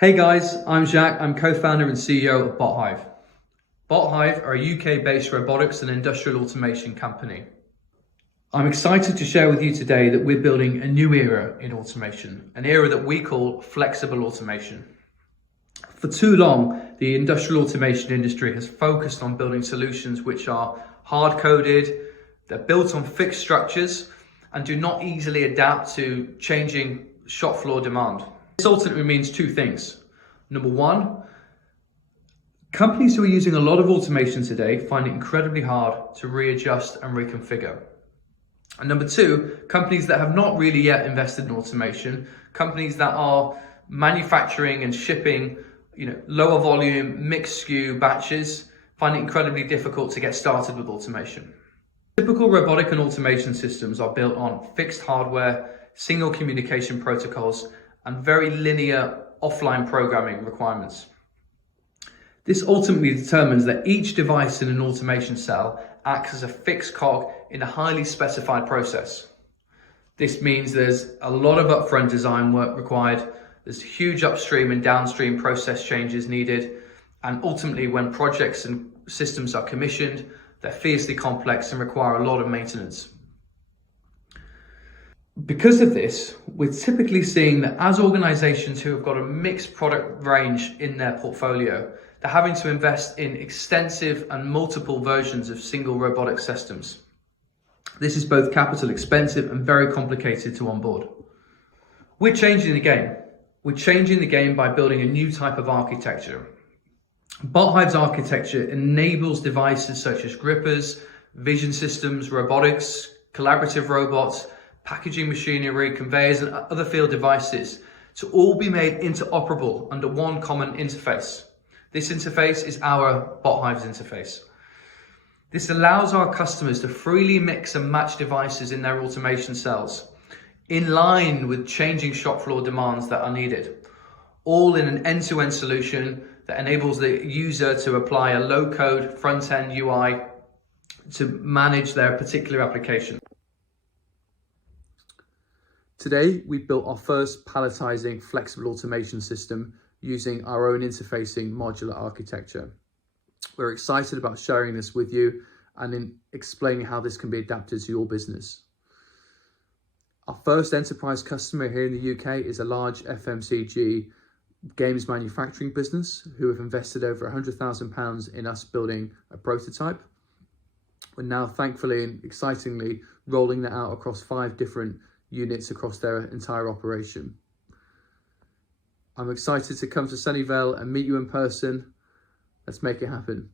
Hey guys, I'm Jacques. I'm co-founder and CEO of Bot-Hive. Bot-Hive are a UK-based robotics and industrial automation company. I'm excited to share with you today that we're building a new era in automation, an era that we call flexible automation. For too long, the industrial automation industry has focused on building solutions which are hard-coded, they're built on fixed structures, and do not easily adapt to changing shop floor demand. This ultimately means two things. Number one, companies who are using a lot of automation today find it incredibly hard to readjust and reconfigure. And number two, companies that have not really yet invested in automation, companies that are manufacturing and shipping, lower volume, mixed SKU batches, find it incredibly difficult to get started with automation. Typical robotic and automation systems are built on fixed hardware, single communication protocols, and very linear offline programming requirements. This ultimately determines that each device in an automation cell acts as a fixed cog in a highly specified process. This means there's a lot of upfront design work required, there's huge upstream and downstream process changes needed, and ultimately when projects and systems are commissioned, they're fiercely complex and require a lot of maintenance. Because of this, we're typically seeing that as organizations who have got a mixed product range in their portfolio, they're having to invest in extensive and multiple versions of single robotic systems. This is both capital expensive and very complicated to onboard. We're changing the game. We're changing the game by building a new type of architecture. Bot-Hive's architecture enables devices such as grippers, vision systems, robotics, collaborative robots, packaging machinery, conveyors, and other field devices to all be made interoperable under one common interface. This interface is our Bot-Hive's interface. This allows our customers to freely mix and match devices in their automation cells, in line with changing shop floor demands that are needed, all in an end-to-end solution that enables the user to apply a low-code front-end UI to manage their particular application. Today, we built our first palletizing flexible automation system using our own interfacing modular architecture. We're excited about sharing this with you and in explaining how this can be adapted to your business. Our first enterprise customer here in the UK is a large FMCG games manufacturing business who have invested over £100,000 in us building a prototype. We're now thankfully and excitingly rolling that out across 5 different units across their entire operation. I'm excited to come to Sunnyvale and meet you in person. Let's make it happen.